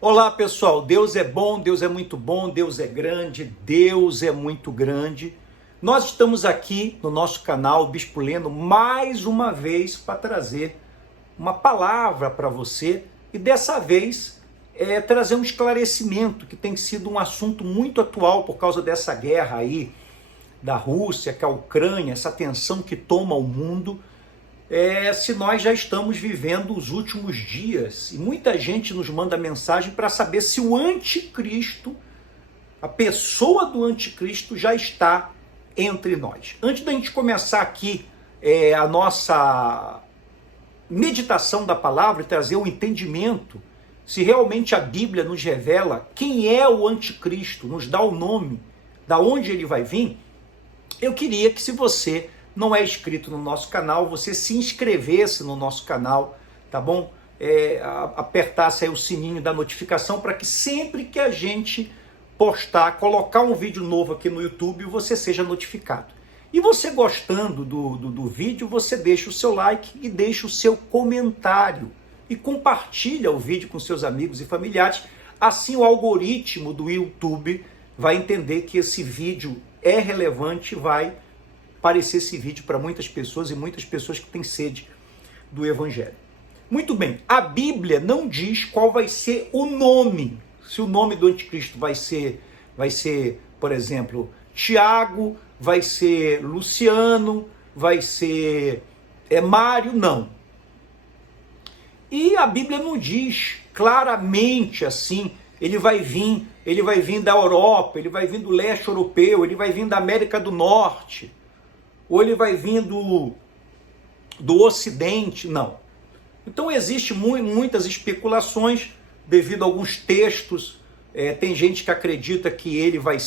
Olá pessoal, Deus é bom, Deus é muito bom, Deus é grande, Deus é muito grande. Nós estamos aqui no nosso canal Bispo Leno mais uma vez para trazer uma palavra para você e dessa vez trazer um esclarecimento que tem sido um assunto muito atual por causa dessa guerra aí da Rússia com a Ucrânia, essa tensão que toma o mundo. Se nós já estamos vivendo os últimos dias e muita gente nos manda mensagem para saber se o anticristo, a pessoa do anticristo já está entre nós. Antes da gente começar aqui a nossa meditação da palavra e trazer o entendimento, se realmente a Bíblia nos revela quem é o anticristo, nos dá o nome, da onde ele vai vir, eu queria que se você não é inscrito no nosso canal, você se inscrevesse no nosso canal, tá bom? Apertasse aí o sininho da notificação para que sempre que a gente postar, colocar um vídeo novo aqui no YouTube, você seja notificado. E você gostando do vídeo, você deixa o seu like e deixa o seu comentário. E compartilha o vídeo com seus amigos e familiares. Assim o algoritmo do YouTube vai entender que esse vídeo é relevante e vai aparecer esse vídeo para muitas pessoas e muitas pessoas que têm sede do Evangelho. Muito bem, a Bíblia não diz qual vai ser o nome. Se o nome do anticristo vai ser, por exemplo, Tiago, vai ser Luciano, vai ser Mário, não. E a Bíblia não diz claramente assim, ele vai vir da Europa, ele vai vir do leste europeu, ele vai vir da América do Norte, ou ele vai vir do Ocidente, não. Então existem muitas especulações devido a alguns textos. Tem gente que acredita que ele vai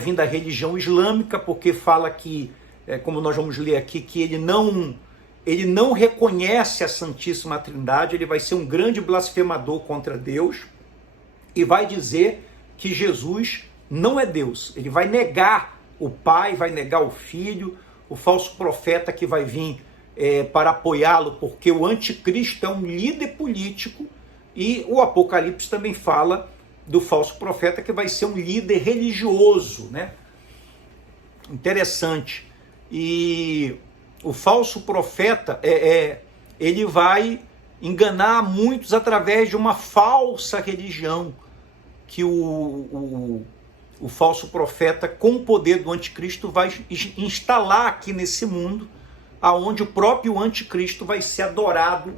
vir da religião islâmica, porque fala que, como nós vamos ler aqui, que ele não reconhece a Santíssima Trindade, ele vai ser um grande blasfemador contra Deus e vai dizer que Jesus não é Deus. Ele vai negar o Pai, vai negar o Filho, o falso profeta que vai vir para apoiá-lo, porque o anticristo é um líder político, e o Apocalipse também fala do falso profeta que vai ser um líder religioso, né? Interessante. E o falso profeta, ele vai enganar muitos através de uma falsa religião, que o falso profeta, com o poder do anticristo, vai instalar aqui nesse mundo, aonde o próprio anticristo vai ser adorado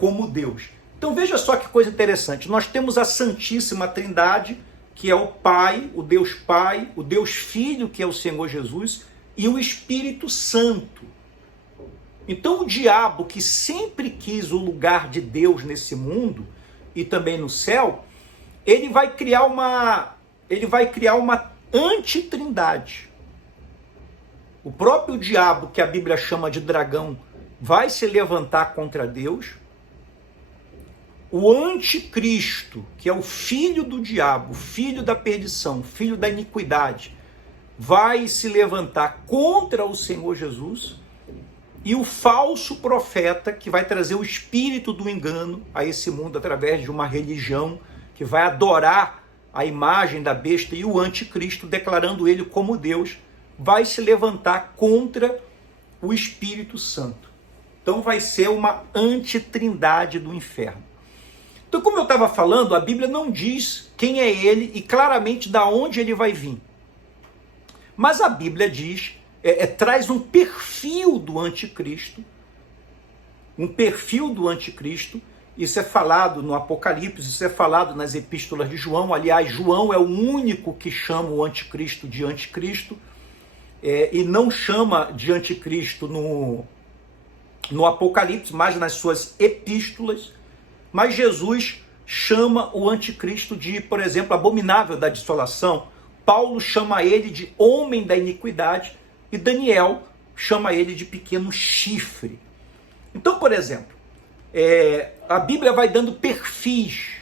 como Deus. Então veja só que coisa interessante, nós temos a Santíssima Trindade, que é o Pai, o Deus Filho, que é o Senhor Jesus, e o Espírito Santo. Então o diabo, que sempre quis o lugar de Deus nesse mundo, e também no céu, ele vai criar uma antitrindade. O próprio diabo, que a Bíblia chama de dragão, vai se levantar contra Deus. O anticristo, que é o filho do diabo, filho da perdição, filho da iniquidade, vai se levantar contra o Senhor Jesus. E o falso profeta, que vai trazer o espírito do engano a esse mundo através de uma religião que vai adorar a imagem da besta, e o anticristo, declarando ele como Deus, vai se levantar contra o Espírito Santo. Então vai ser uma antitrindade do inferno. Então, como eu estava falando, a Bíblia não diz quem é ele e claramente da onde ele vai vir. Mas a Bíblia diz, traz um perfil do anticristo, Isso é falado no Apocalipse, isso é falado nas epístolas de João. Aliás, João é o único que chama o anticristo de anticristo, e não chama de anticristo no Apocalipse, mas nas suas epístolas. Mas Jesus chama o anticristo de, por exemplo, abominável da dissolação. Paulo chama ele de homem da iniquidade, e Daniel chama ele de pequeno chifre. Então, por exemplo, a Bíblia vai dando perfis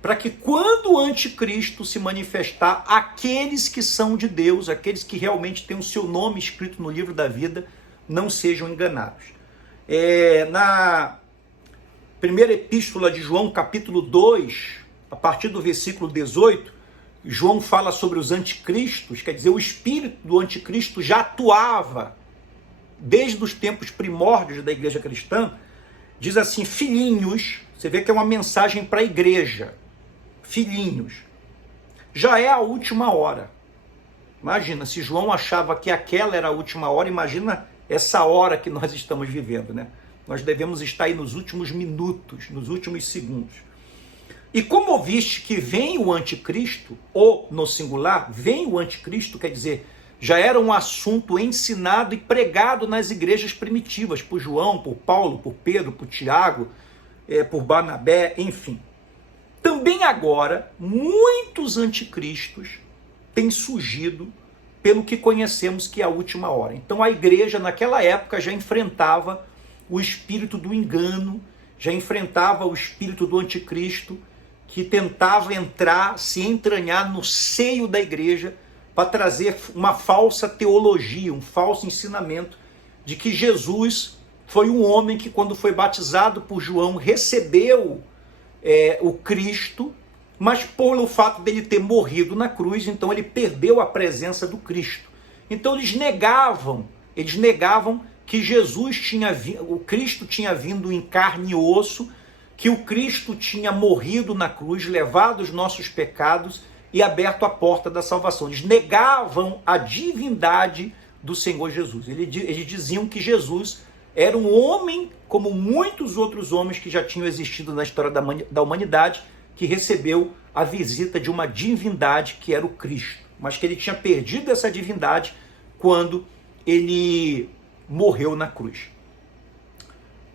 para que quando o anticristo se manifestar, aqueles que são de Deus, aqueles que realmente têm o seu nome escrito no livro da vida, não sejam enganados. primeira epístola de João, capítulo 2, a partir do versículo 18, João fala sobre os anticristos, quer dizer, o espírito do anticristo já atuava desde os tempos primórdios da igreja cristã. Diz assim: filhinhos, você vê que é uma mensagem para a igreja, filhinhos, já é a última hora. Imagina, se João achava que aquela era a última hora, imagina essa hora que nós estamos vivendo, né? Nós devemos estar aí nos últimos minutos, nos últimos segundos. E como ouviste que vem o anticristo, ou no singular, vem o anticristo, quer dizer, já era um assunto ensinado e pregado nas igrejas primitivas, por João, por Paulo, por Pedro, por Tiago, por Barnabé, enfim. Também agora, muitos anticristos têm surgido pelo que conhecemos que é a última hora. Então a igreja naquela época já enfrentava o espírito do engano, já enfrentava o espírito do anticristo, que tentava entrar, se entranhar no seio da igreja para trazer uma falsa teologia, um falso ensinamento de que Jesus foi um homem que, quando foi batizado por João, recebeu o Cristo, mas pelo fato dele ter morrido na cruz, então ele perdeu a presença do Cristo. Então eles negavam que o Cristo tinha vindo em carne e osso, que o Cristo tinha morrido na cruz, levado os nossos pecados e aberto a porta da salvação. Eles negavam a divindade do Senhor Jesus. Eles diziam que Jesus era um homem como muitos outros homens que já tinham existido na história da humanidade, que recebeu a visita de uma divindade que era o Cristo, mas que ele tinha perdido essa divindade quando ele morreu na cruz.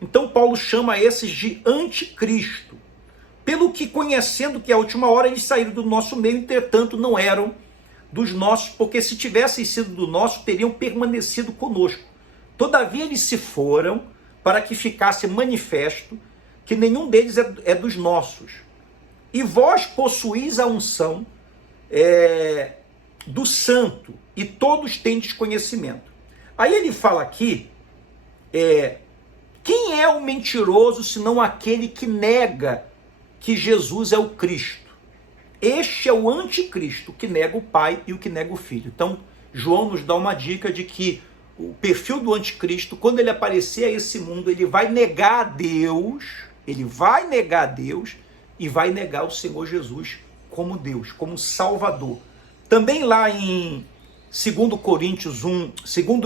Então Paulo chama esses de anticristo, pelo que, conhecendo que a última hora eles saíram do nosso meio, entretanto não eram dos nossos, porque se tivessem sido do nosso, teriam permanecido conosco. Todavia eles se foram, para que ficasse manifesto que nenhum deles é dos nossos. E vós possuís a unção do santo, e todos tendes conhecimento. Aí ele fala aqui, quem é o mentiroso senão aquele que nega que Jesus é o Cristo? Este é o anticristo, que nega o Pai e o que nega o Filho. Então, João nos dá uma dica de que o perfil do anticristo, quando ele aparecer a esse mundo, ele vai negar a Deus, e vai negar o Senhor Jesus como Deus, como Salvador. Também lá em 2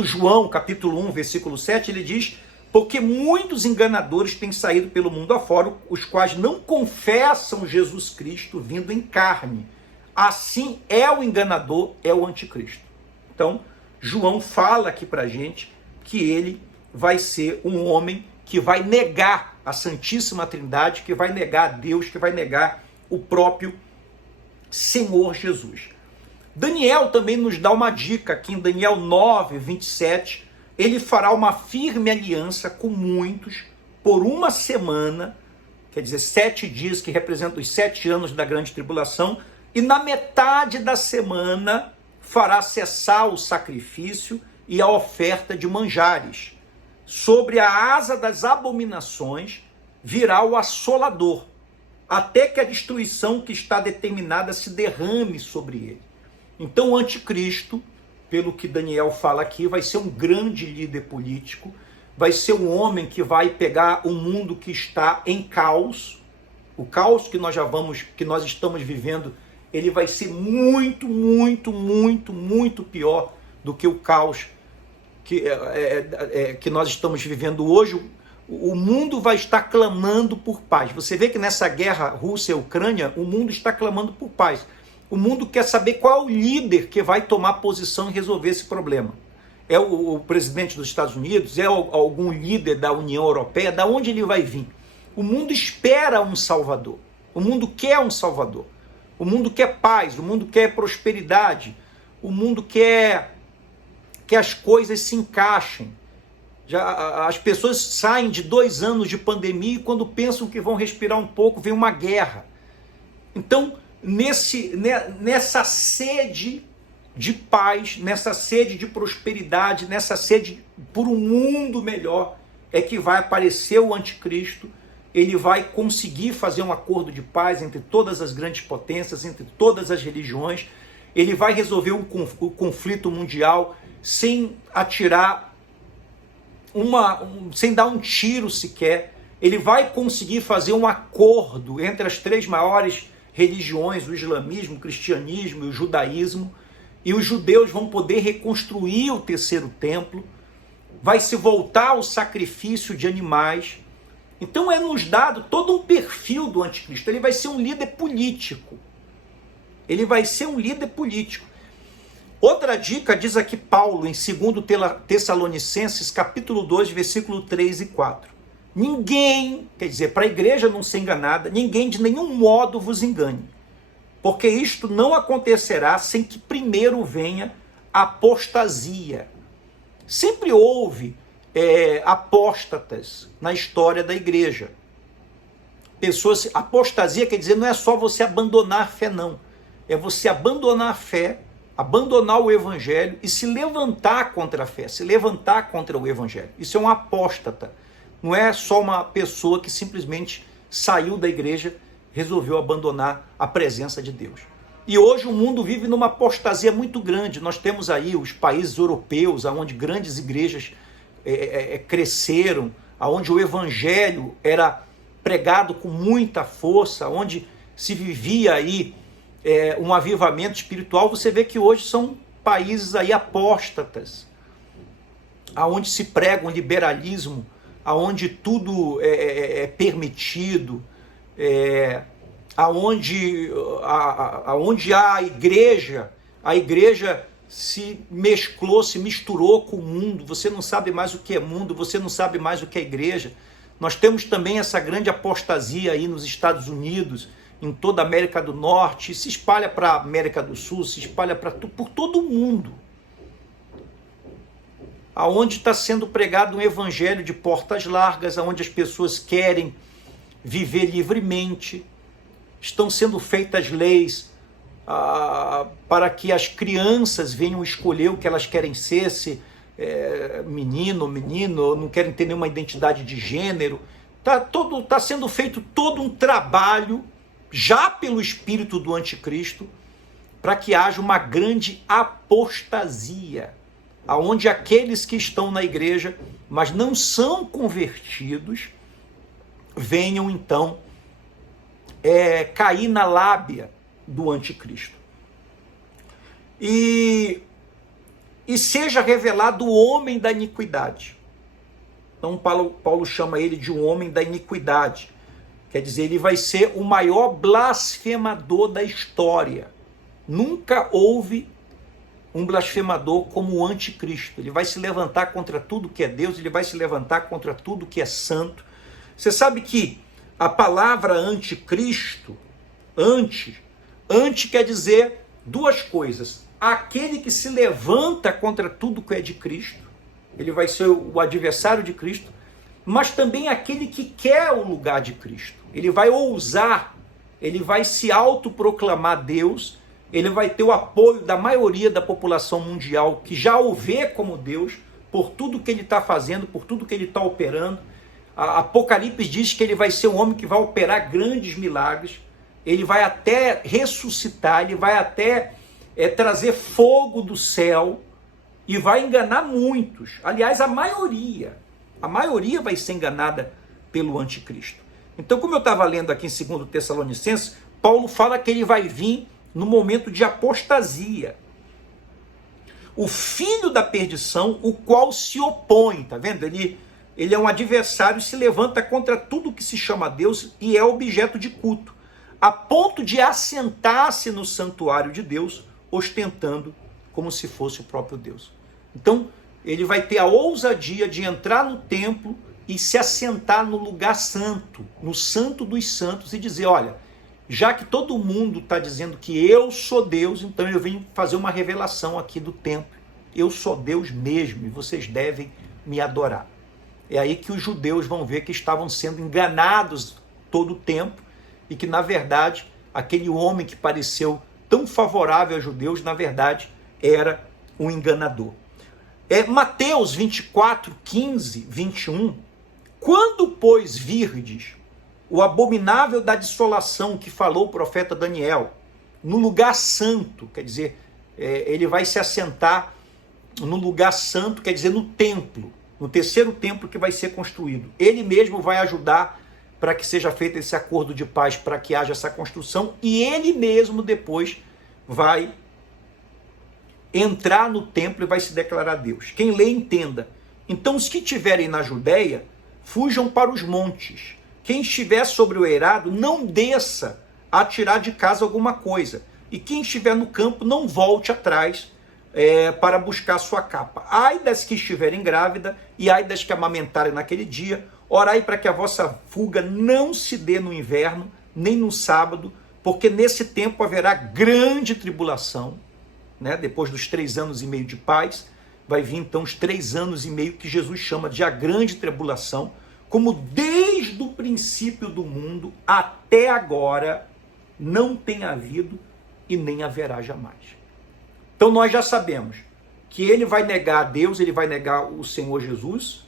João, capítulo 1, versículo 7, ele diz: porque muitos enganadores têm saído pelo mundo afora, os quais não confessam Jesus Cristo vindo em carne. Assim é o enganador, é o anticristo. Então, João fala aqui pra gente que ele vai ser um homem que vai negar a Santíssima Trindade, que vai negar a Deus, que vai negar o próprio Senhor Jesus. Daniel também nos dá uma dica aqui em Daniel 9, 27, ele fará uma firme aliança com muitos por uma semana, quer dizer, 7 dias, que representam os 7 anos da grande tribulação, e na metade da semana fará cessar o sacrifício e a oferta de manjares. Sobre a asa das abominações virá o assolador, até que a destruição que está determinada se derrame sobre ele. Então o anticristo, pelo que Daniel fala aqui, vai ser um grande líder político, vai ser um homem que vai pegar um mundo que está em caos. O caos que nós estamos vivendo, ele vai ser muito, muito, muito, muito pior do que o caos que nós estamos vivendo hoje. O mundo vai estar clamando por paz. Você vê que nessa guerra Rússia e Ucrânia, o mundo está clamando por paz. O mundo quer saber qual é o líder que vai tomar posição e resolver esse problema. É o presidente dos Estados Unidos? É algum líder da União Europeia? Da onde ele vai vir? O mundo espera um salvador. O mundo quer um salvador. O mundo quer paz, o mundo quer prosperidade. O mundo quer que as coisas se encaixem. As pessoas saem de 2 anos de pandemia e quando pensam que vão respirar um pouco, vem uma guerra. Então, nessa sede de paz, nessa sede de prosperidade, nessa sede por um mundo melhor, é que vai aparecer o anticristo, ele vai conseguir fazer um acordo de paz entre todas as grandes potências, entre todas as religiões, ele vai resolver o conflito mundial sem atirar sem dar um tiro sequer. Ele vai conseguir fazer um acordo entre as três maiores religiões, o islamismo, o cristianismo e o judaísmo, e os judeus vão poder reconstruir o terceiro templo, vai se voltar ao sacrifício de animais. Então é nos dado todo um perfil do anticristo. Ele vai ser um líder político. Ele vai ser um líder político. Outra dica diz aqui Paulo, em 2 Tessalonicenses, capítulo 2, versículo 3 e 4. Ninguém, quer dizer, para a igreja não ser enganada, ninguém de nenhum modo vos engane, porque isto não acontecerá sem que primeiro venha a apostasia. Sempre houve apóstatas na história da igreja. Apostasia quer dizer, não é só você abandonar a fé, não. É você abandonar a fé, abandonar o evangelho e se levantar contra a fé, se levantar contra o evangelho. Isso é um apóstata. Não é só uma pessoa que simplesmente saiu da igreja, resolveu abandonar a presença de Deus. E hoje o mundo vive numa apostasia muito grande. Nós temos aí os países europeus, onde grandes igrejas cresceram, onde o evangelho era pregado com muita força, onde se vivia aí um avivamento espiritual. Você vê que hoje são países aí apóstatas, onde se prega um liberalismo, onde tudo é permitido, onde a igreja se mesclou, se misturou com o mundo. Você não sabe mais o que é mundo, você não sabe mais o que é igreja. Nós temos também essa grande apostasia aí nos Estados Unidos, em toda a América do Norte, se espalha para a América do Sul, se espalha por todo o mundo, aonde está sendo pregado um evangelho de portas largas, aonde as pessoas querem viver livremente, estão sendo feitas leis para que as crianças venham escolher o que elas querem ser, se menino, não querem ter nenhuma identidade de gênero. Está sendo feito todo um trabalho, já pelo espírito do anticristo, para que haja uma grande apostasia, aonde aqueles que estão na igreja, mas não são convertidos, venham então cair na lábia do anticristo. E seja revelado o homem da iniquidade. Então Paulo chama ele de um homem da iniquidade. Quer dizer, ele vai ser o maior blasfemador da história. Nunca houve um blasfemador como o anticristo. Ele vai se levantar contra tudo que é Deus, ele vai se levantar contra tudo que é santo. Você sabe que a palavra anticristo, anti quer dizer duas coisas. Aquele que se levanta contra tudo que é de Cristo, ele vai ser o adversário de Cristo, mas também aquele que quer o lugar de Cristo. Ele vai ousar, ele vai se autoproclamar Deus, ele vai ter o apoio da maioria da população mundial que já o vê como Deus, por tudo que ele está fazendo, por tudo que ele está operando. A Apocalipse diz que ele vai ser um homem que vai operar grandes milagres, ele vai até ressuscitar, ele vai até trazer fogo do céu e vai enganar muitos. Aliás, a maioria vai ser enganada pelo anticristo. Então, como eu estava lendo aqui em 2 Tessalonicenses, Paulo fala que ele vai vir no momento de apostasia. O filho da perdição, o qual se opõe, tá vendo? Ele é um adversário, se levanta contra tudo que se chama Deus e é objeto de culto, a ponto de assentar-se no santuário de Deus, ostentando como se fosse o próprio Deus. Então, ele vai ter a ousadia de entrar no templo e se assentar no lugar santo, no santo dos santos, e dizer, olha, já que todo mundo está dizendo que eu sou Deus, então eu venho fazer uma revelação aqui do templo. Eu sou Deus mesmo e vocês devem me adorar. É aí que os judeus vão ver que estavam sendo enganados todo o tempo e que, na verdade, aquele homem que pareceu tão favorável aos judeus, na verdade, era um enganador. Mateus 24, 15, 21. Quando, pois, virdes o abominável da dissolação que falou o profeta Daniel, no lugar santo, quer dizer, ele vai se assentar no lugar santo, quer dizer, no templo, no terceiro templo que vai ser construído. Ele mesmo vai ajudar para que seja feito esse acordo de paz, para que haja essa construção, e ele mesmo depois vai entrar no templo e vai se declarar Deus. Quem lê, entenda. Então, os que estiverem na Judéia, fujam para os montes. Quem estiver sobre o eirado, não desça a tirar de casa alguma coisa. E quem estiver no campo, não volte atrás para buscar sua capa. Ai das que estiverem grávidas, e ai das que amamentarem naquele dia. Orai para que a vossa fuga não se dê no inverno, nem no sábado, porque nesse tempo haverá grande tribulação, né? Depois dos 3 anos e meio de paz, vai vir então os 3 anos e meio que Jesus chama de a grande tribulação, como desde o princípio do mundo até agora não tem havido e nem haverá jamais. Então nós já sabemos que ele vai negar a Deus, ele vai negar o Senhor Jesus,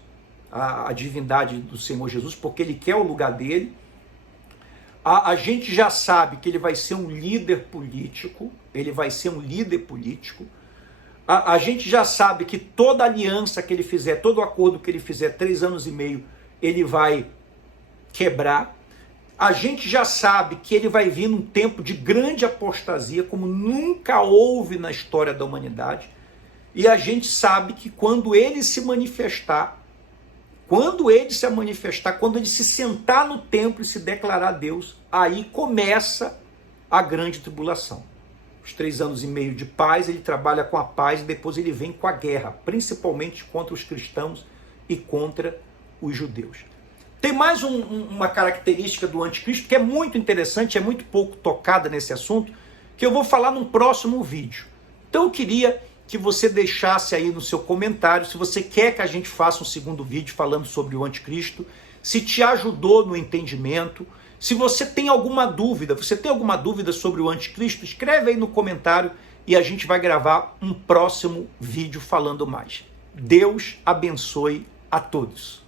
a divindade do Senhor Jesus, porque ele quer o lugar dele. A gente já sabe que ele vai ser um líder político, A gente já sabe que toda aliança que ele fizer, todo acordo que ele fizer, 3 anos e meio, ele vai quebrar. A gente já sabe que ele vai vir num tempo de grande apostasia, como nunca houve na história da humanidade. E a gente sabe que quando ele se manifestar, quando ele se sentar no templo e se declarar Deus, aí começa a grande tribulação. Os 3 anos e meio de paz, ele trabalha com a paz e depois ele vem com a guerra, principalmente contra os cristãos e contra os judeus. Tem mais uma característica do anticristo que é muito interessante, é muito pouco tocada nesse assunto, que eu vou falar num próximo vídeo. Então eu queria que você deixasse aí no seu comentário se você quer que a gente faça um segundo vídeo falando sobre o anticristo, se te ajudou no entendimento. Se você tem alguma dúvida, sobre o anticristo, escreve aí no comentário e a gente vai gravar um próximo vídeo falando mais. Deus abençoe a todos.